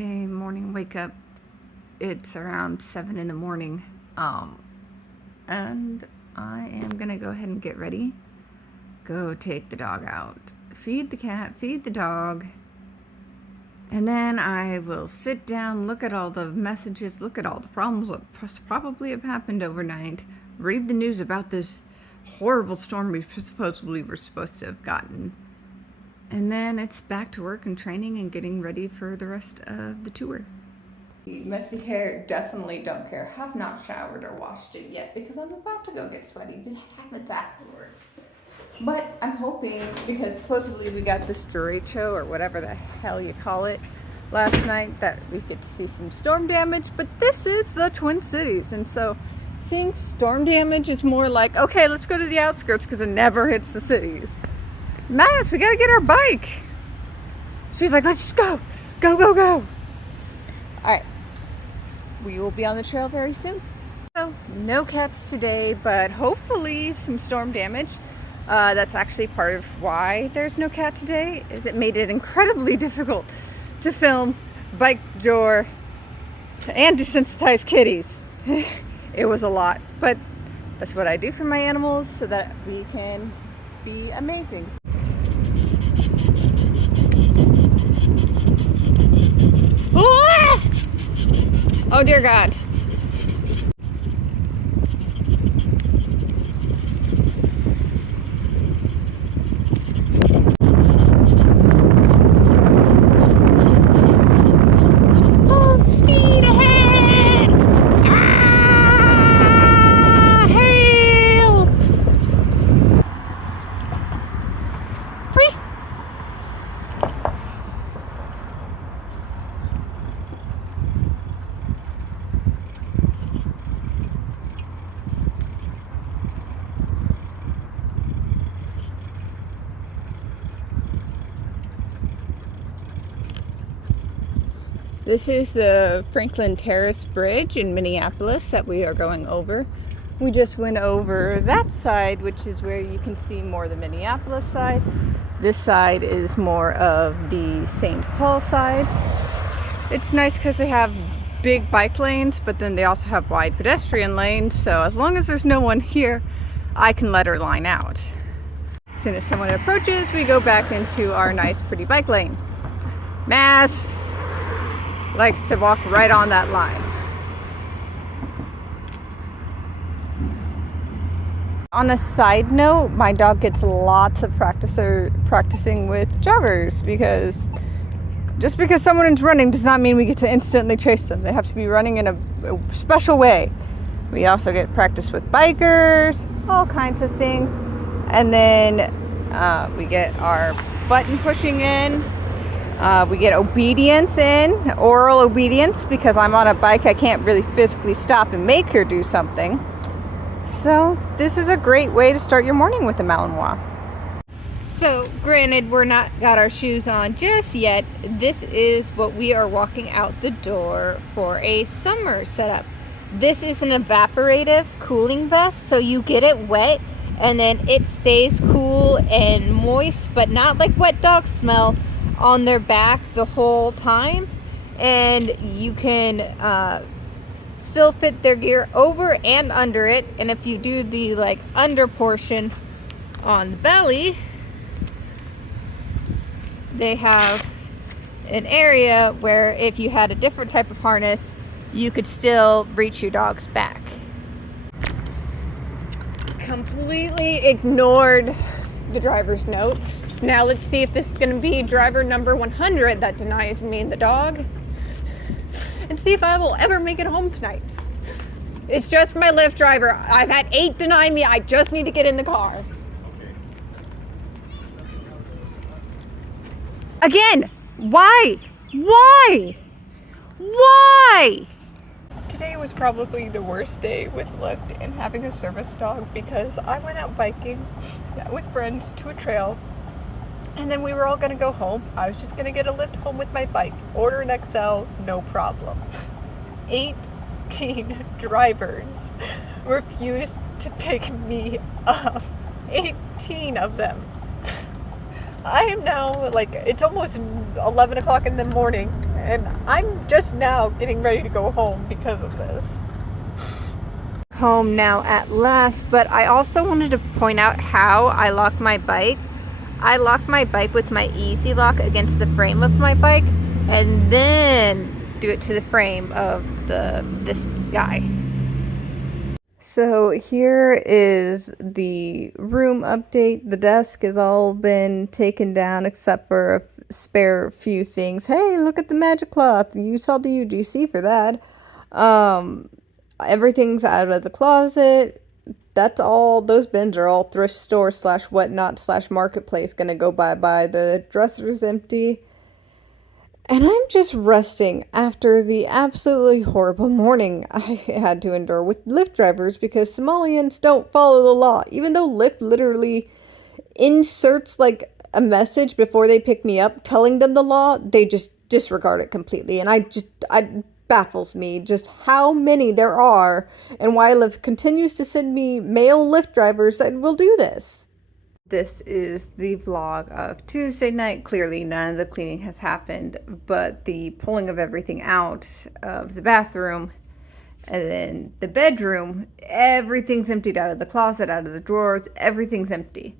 Tuesday morning wake up. It's around 7 in the morning. And I am gonna go ahead and get ready. Go take the dog out. Feed the cat, feed the dog. And then I will sit down, look at all the messages, look at all the problems that probably have happened overnight, read the news about this horrible storm we supposedly were supposed to have gotten. And then it's back to work and training and getting ready for the rest of the tour. Messy hair, definitely don't care. Have not showered or washed it yet because I'm about to go get sweaty, but it happens afterwards. But I'm hoping, because supposedly we got this derecho or whatever the hell you call it last night, that we get to see some storm damage. But this is the Twin Cities, and so seeing storm damage is more like, okay, let's go to the outskirts because it never hits the cities. Mass, we gotta get our bike. She's like, let's just go. Go, go, go. All right. We will be on the trail very soon. So, no cats today, but hopefully some storm damage. That's actually part of why there's no cat today, is it made it incredibly difficult to film bike door and desensitize kitties. It was a lot, but that's what I do for my animals so that we can be amazing. Oh dear God. This is the Franklin Terrace Bridge in Minneapolis that we are going over. We just went over that side, which is where you can see more the Minneapolis side. This side is more of the St. Paul side. It's nice because they have big bike lanes, but then they also have wide pedestrian lanes. So as long as there's no one here, I can let her line out. As soon as someone approaches, we go back into our nice, pretty bike lane. Mass likes to walk right on that line. On a side note, my dog gets lots of practicing with joggers, because just because someone is running does not mean we get to instantly chase them. They have to be running in a special way. We also get practice with bikers, all kinds of things. And then we get our button pushing in. We get obedience in, oral obedience, because I'm on a bike. I can't really physically stop and make her do something. So this is a great way to start your morning with a Malinois. So granted, we're not got our shoes on just yet. This is what we are walking out the door for a summer setup. This is an evaporative cooling vest, so you get it wet and then it stays cool and moist, but not like wet dog smell on their back the whole time. And you can still fit their gear over and under it. And if you do the like under portion on the belly, they have an area where if you had a different type of harness, you could still reach your dog's back. Completely ignored the driver's note. Now let's see if this is going to be driver number 100 that denies me and the dog, and see if I will ever make it home tonight. It's just my Lyft driver. I've had 8 deny me. I just need to get in the car. Again, why? Why? Why? Today was probably the worst day with Lyft and having a service dog, because I went out biking with friends to a trail, and then we were all going to go home. I was just going to get a Lyft home with my bike, order an XL, no problem. 18 drivers refused to pick me up. 18 of them. I am now, like, it's almost 11 o'clock in the morning, And I'm just now getting ready to go home because of this. Home now at last, but I also wanted to point out how I lock my bike. I lock my bike with my easy lock against the frame of my bike and then do it to the frame of this guy. So here is the room update. The desk has all been taken down except for a spare few things. Hey, look at the magic cloth. You saw the UGC for that. Everything's out of the closet. That's all. Those bins are all thrift store / whatnot / marketplace gonna go bye-bye. The dresser's empty. And I'm just resting after the absolutely horrible morning I had to endure with Lyft drivers because Somalians don't follow the law. Even though Lyft literally inserts like a message before they pick me up telling them the law, they just disregard it completely. And it baffles me just how many there are and why Lyft continues to send me male Lyft drivers that will do this. This is the vlog of Tuesday night. Clearly none of the cleaning has happened, but the pulling of everything out of the bathroom and then the bedroom, everything's emptied out of the closet, out of the drawers, everything's empty.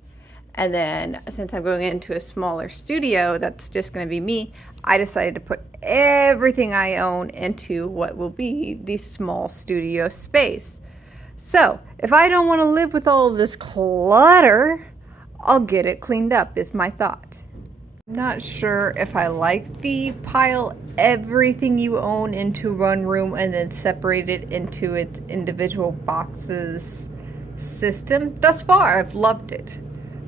And then since I'm going into a smaller studio that's just going to be me, I decided to put everything I own into what will be the small studio space. So if I don't want to live with all of this clutter, I'll get it cleaned up is my thought. I'm not sure if I like the pile everything you own into one room and then separate it into its individual boxes system. Thus far, I've loved it.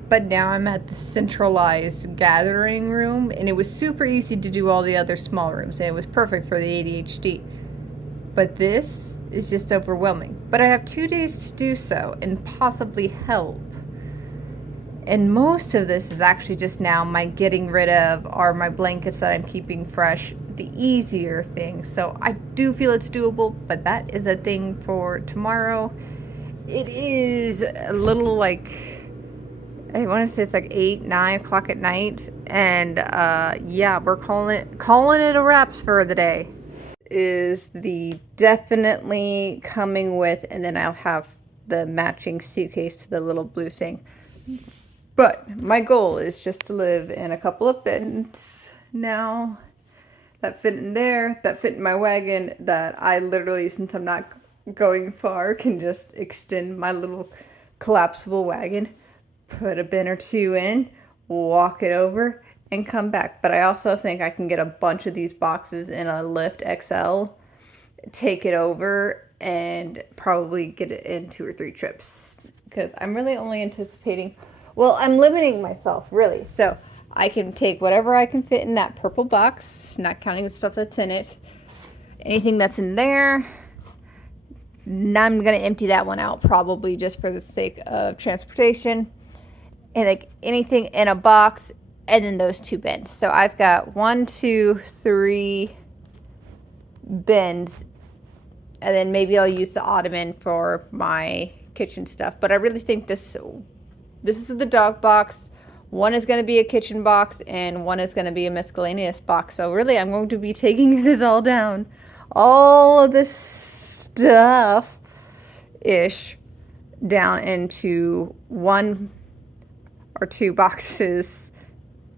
But now I'm at the centralized gathering room, and it was super easy to do all the other small rooms, and it was perfect for the ADHD. But this is just overwhelming. But I have 2 days to do so and possibly help. And most of this is actually just now my getting rid of are my blankets that I'm keeping fresh, the easier thing. So I do feel it's doable, but that is a thing for tomorrow. It is a little like, I want to say it's like 8, 9 o'clock at night. And yeah, we're calling it a wraps for the day. Is the definitely coming with, and then I'll have the matching suitcase to the little blue thing. But my goal is just to live in a couple of bins now that fit in there, that fit in my wagon, that I literally, since I'm not going far, can just extend my little collapsible wagon, put a bin or two in, walk it over, and come back. But I also think I can get a bunch of these boxes in a Lyft XL, take it over, and probably get it in 2 or 3 trips. Because I'm really only anticipating... Well, I'm limiting myself, really. So I can take whatever I can fit in that purple box, not counting the stuff that's in it. Anything that's in there, now I'm going to empty that one out, probably just for the sake of transportation. And like anything in a box, and then those 2 bins. So I've got 1, 2, 3 bins. And then maybe I'll use the ottoman for my kitchen stuff. But I really think this is the dog box. 1 is going to be a kitchen box, and 1 is going to be a miscellaneous box. So really, I'm going to be taking this all down. All of this stuff-ish down into 1 or 2 boxes,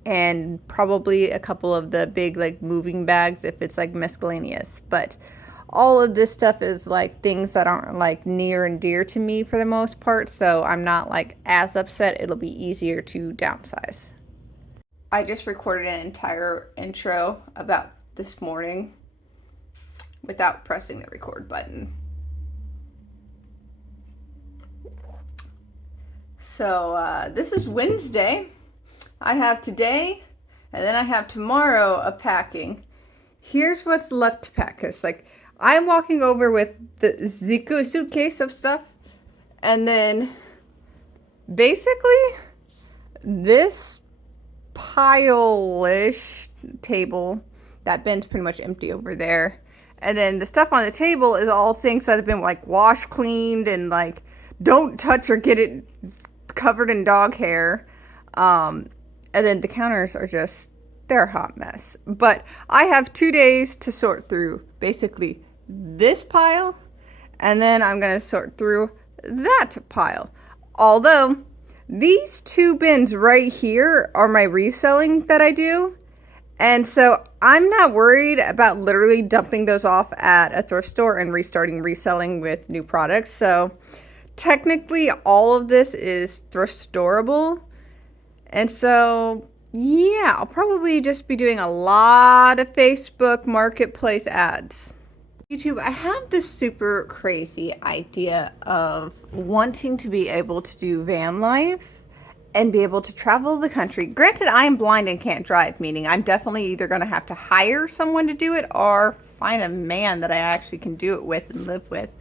and probably a couple of the big like moving bags if it's like miscellaneous. But all of this stuff is like things that aren't like near and dear to me for the most part, so I'm not like as upset. It'll be easier to downsize. I just recorded an entire intro about this morning without pressing the record button. So this is Wednesday. I have today and then I have tomorrow of packing. Here's what's left to pack, because like I'm walking over with the suitcase of stuff, and then basically this pile-ish table, that bin's pretty much empty over there, and then the stuff on the table is all things that have been like wash cleaned and like don't touch or get it covered in dog hair, and then the counters are just they're a hot mess. But I have 2 days to sort through basically this pile, and then I'm going to sort through that pile. Although these 2 bins right here are my reselling that I do. And so I'm not worried about literally dumping those off at a thrift store and restarting reselling with new products. So technically all of this is thrift storeable. And so, yeah, I'll probably just be doing a lot of Facebook Marketplace ads. YouTube, I have this super crazy idea of wanting to be able to do van life and be able to travel the country. Granted, I am blind and can't drive, meaning I'm definitely either going to have to hire someone to do it or find a man that I actually can do it with and live with.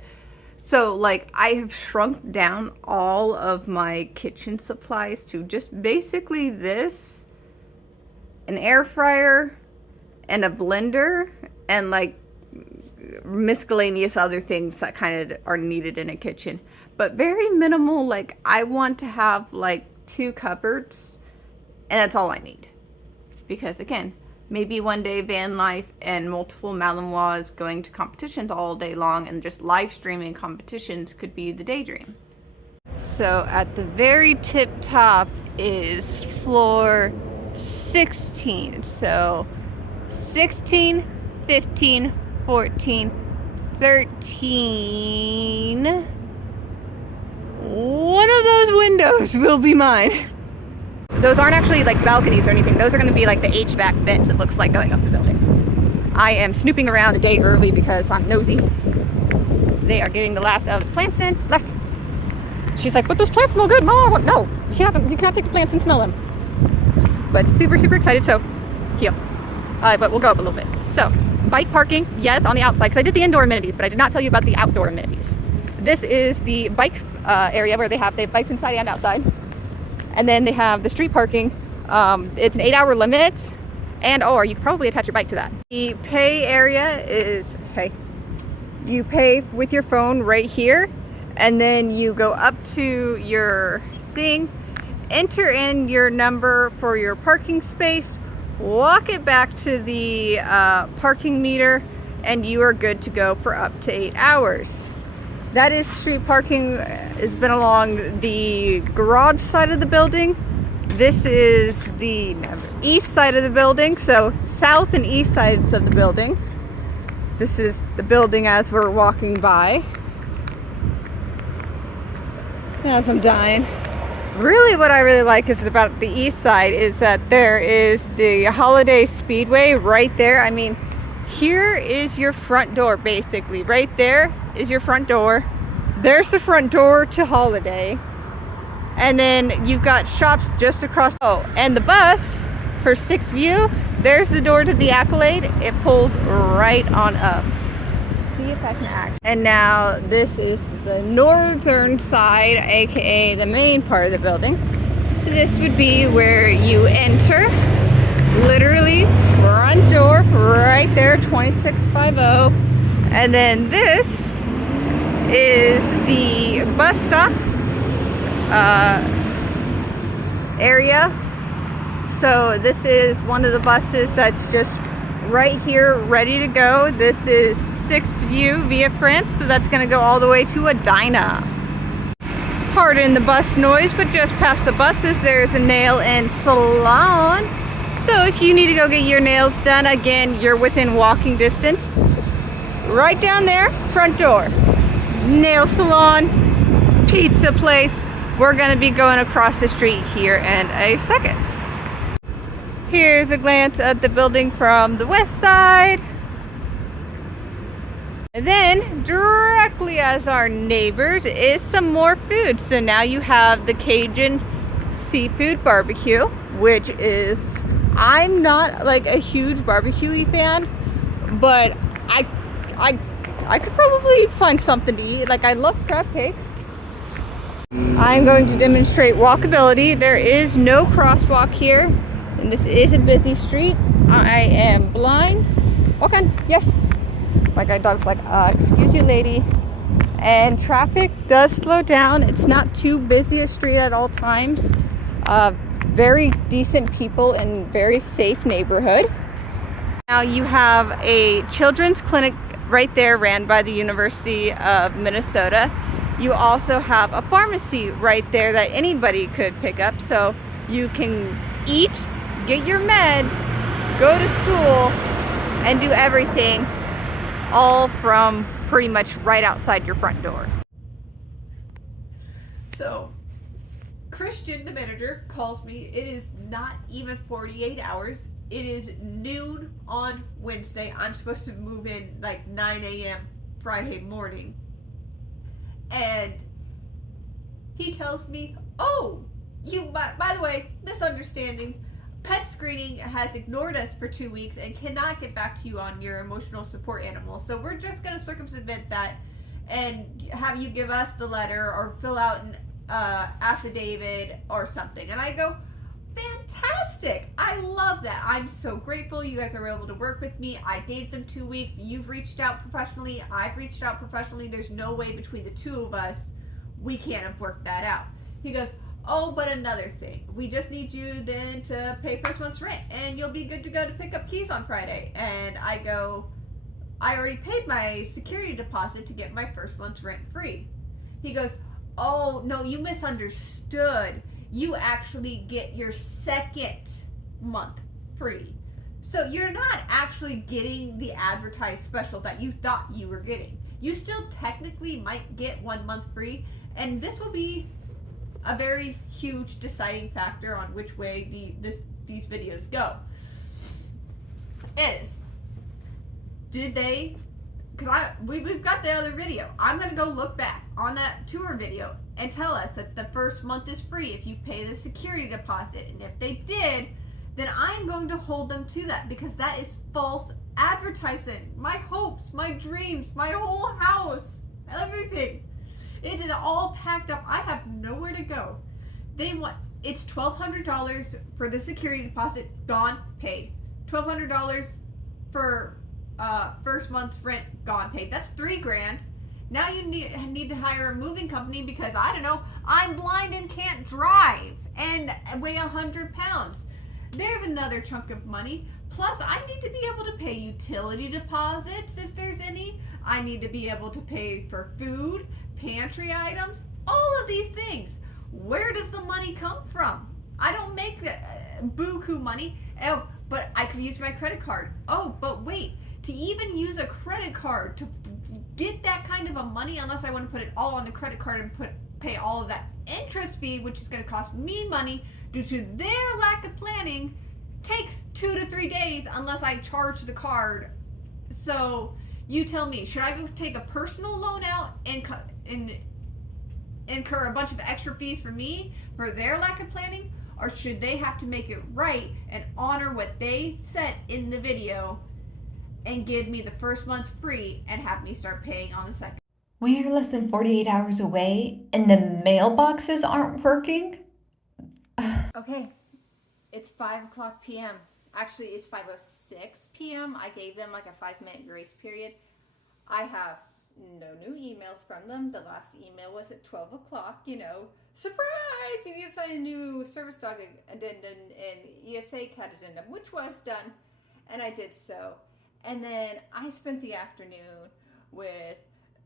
So, like, I have shrunk down all of my kitchen supplies to just basically this, an air fryer, and a blender, and, like, miscellaneous other things that kind of are needed in a kitchen. But very minimal, like, I want to have, like, 2 cupboards, and that's all I need. Because, again, maybe one day van life and multiple Malinois going to competitions all day long and just live streaming competitions could be the daydream. So at the very tip top is floor 16. So 16, 15, 14, 13. One of those windows will be mine. Those aren't actually like balconies or anything. Those are going to be like the HVAC vents, it looks like, going up the building. I am snooping around a day early because I'm nosy. They are getting the last of the plants in. Left. She's like, but those plants smell good, Mom. No, you cannot take the plants and smell them. But super, super excited. So, heel. But we'll go up a little bit. So, bike parking, yes, on the outside, because I did the indoor amenities, but I did not tell you about the outdoor amenities. This is the bike area where they have bikes inside and outside. And then they have the street parking. It's an 8-hour limit. And, or you could probably attach your bike to that. The pay area is, okay, you pay with your phone right here. And then you go up to your thing, enter in your number for your parking space, walk it back to the parking meter, and you are good to go for up to 8 hours. That is street parking. It's been along the garage side of the building. This is the east side of the building, so south and east sides of the building. This is the building as we're walking by. As I'm dying. Really what I really like is about the east side is that there is the Holiday Speedway right there. I mean, here is your front door basically. Right there is your front door. There's the front door to Holiday. And then you've got shops just across. Oh, and the bus for 6th View, there's the door to the Accolade. It pulls right on up. See if I can act. And now this is the northern side, aka the main part of the building. This would be where you enter. Literally front door right there, 2650. And then this is the bus stop area. So this is one of the buses that's just right here ready to go. This is 6th View via France, so that's going to go all the way to Edina. Pardon the bus noise, but just past the buses there's a nail and salon. So if you need to go get your nails done, again, you're within walking distance. Right down there, front door. Nail salon, pizza place. We're going to be going across the street here in a second. Here's a glance at the building from the west side. And then directly as our neighbors is some more food. So now you have the Cajun seafood barbecue, which is, I'm not like a huge barbecue fan, but I could probably find something to eat. Like, I love crab cakes. I'm going to demonstrate walkability. There is no crosswalk here, and this is a busy street. I am blind. Walk on. Yes. My guide dog's like, excuse you, lady. And traffic does slow down. It's not too busy a street at all times. very decent people in very safe neighborhood. Now you have a children's clinic right there ran by the University of Minnesota. You also have a pharmacy right there that anybody could pick up, so you can eat, get your meds, go to school, and do everything all from pretty much right outside your front door. So Christian, the manager, calls me. It is not even 48 hours. It is noon on Wednesday. I'm supposed to move in like 9 a.m. Friday morning. And he tells me, oh, by the way, misunderstanding. Pet Screening has ignored us for 2 weeks and cannot get back to you on your emotional support animal. So we're just going to circumvent that and have you give us the letter or fill out an affidavit or something. And I go, fantastic. I love that. I'm so grateful you guys are able to work with me. I gave them 2 weeks. You've reached out professionally. I've reached out professionally. There's no way between the two of us we can't have worked that out. He goes, oh, but another thing. We just need you then to pay first month's rent and you'll be good to go to pick up keys on Friday. And I go, I already paid my security deposit to get my first month's rent free. He goes, oh, no, you misunderstood. You actually get your second month free. So you're not actually getting the advertised special that you thought you were getting. You still technically might get 1 month free, and this will be a very huge deciding factor on which way these videos go. Did they, because we've got the other video. I'm going to go look back on that tour video and tell us that the first month is free if you pay the security deposit. And if they did, then I'm going to hold them to that, because that is false advertising. My hopes, my dreams, my whole house, everything. It is all packed up. I have nowhere to go. It's $1,200 for the security deposit, gone, paid. $1,200 for first month's rent, gone, paid. That's $3,000. Now you need to hire a moving company because, I don't know, I'm blind and can't drive and weigh 100 pounds. There's another chunk of money. Plus, I need to be able to pay utility deposits if there's any. I need to be able to pay for food, pantry items, all of these things. Where does the money come from? I don't make the buku money. Oh, but I could use my credit card. Oh, but wait, to even use a credit card to get that kind of a money, unless I want to put it all on the credit card and pay all of that interest fee, which is going to cost me money due to their lack of planning, takes 2 to 3 days unless I charge the card. So you tell me, should I go take a personal loan out and incur a bunch of extra fees for me for their lack of planning? Or should they have to make it right and honor what they said in the video and give me the first month's free and have me start paying on the second? We are less than 48 hours away and the mailboxes aren't working? Okay, it's 5 o'clock p.m. Actually, it's 5:06 p.m. I gave them like a 5-minute grace period. I have no new emails from them. The last email was at 12 o'clock, surprise! You need to sign a new service dog addendum and ESA cat addendum, which was done, and I did so. And then I spent the afternoon with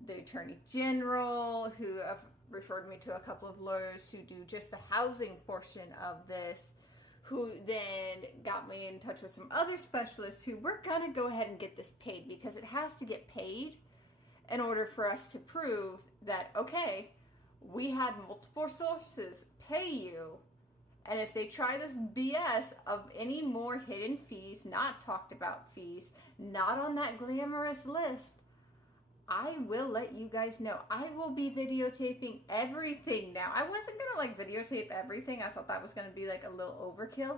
the Attorney General, who have referred me to a couple of lawyers who do just the housing portion of this, who then got me in touch with some other specialists who we're going to go ahead and get this paid, because it has to get paid in order for us to prove that, okay, we had multiple sources pay you, and if they try this BS of any more hidden fees, not talked about fees, not on that glamorous list, I will let you guys know. I will be videotaping everything now. I wasn't going to videotape everything. I thought that was going to be a little overkill.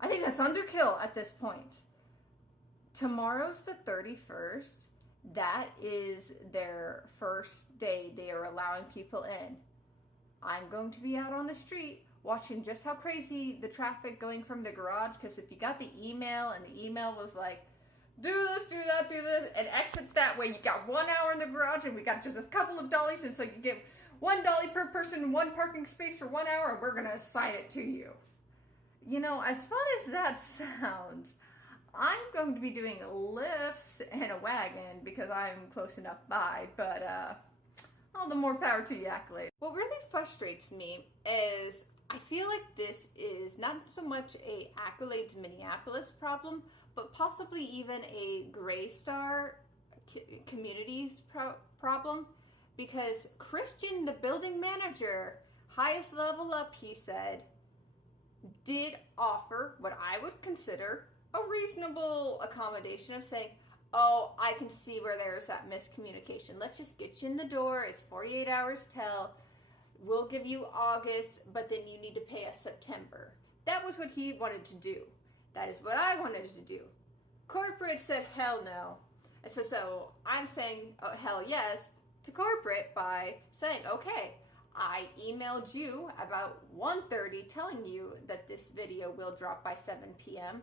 I think that's underkill at this point. Tomorrow's the 31st. That is their first day they are allowing people in. I'm going to be out on the street watching just how crazy the traffic going from the garage, because if you got the email and the email was like, do this, do that, do this, and exit that way, you got 1 hour in the garage and we got just a couple of dollies, and so you get $1 per person, 1 parking space for 1 hour, and we're going to assign it to you. as fun as that sounds, I'm going to be doing lifts in a wagon because I'm close enough by, but all the more power to you, Accolade. What really frustrates me is I feel like this is not so much a Accolade to Minneapolis problem, but possibly even a Gray Star communities problem, because Christian, the building manager, highest level up, he said, did offer what I would consider a reasonable accommodation of saying, oh, I can see where there's that miscommunication. Let's just get you in the door. It's 48 hours till. We'll give you August, but then you need to pay us September. That was what he wanted to do. That is what I wanted to do. Corporate said hell no. And so I'm saying hell yes to corporate by saying, okay, I emailed you about 1:30 telling you that this video will drop by 7 p.m.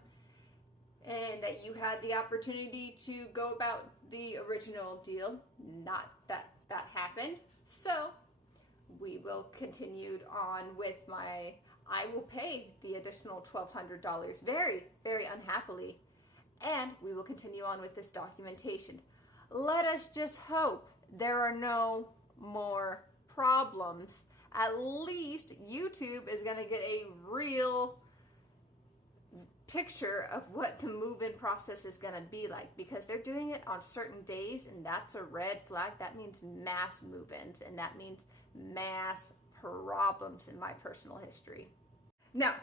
and that you had the opportunity to go about the original deal. Not that happened. So we will continue on with I will pay the additional $1,200 very, very unhappily, and we will continue on with this documentation. Let us just hope there are no more problems. At least YouTube is going to get a real picture of what the move-in process is going to be like, because they're doing it on certain days, and that's a red flag. That means mass move-ins, and that means mass problems in my personal history. Now,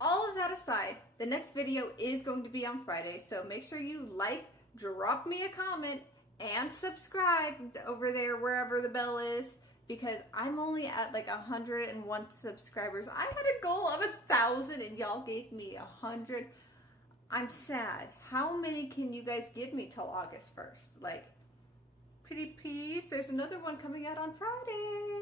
all of that aside, the next video is going to be on Friday, so make sure you like, drop me a comment, and subscribe over there wherever the bell is, because I'm only at like 101 subscribers. I had a goal of 1,000 and y'all gave me 100. I'm sad. How many can you guys give me till August 1st? Like, pretty please. There's another one coming out on Friday.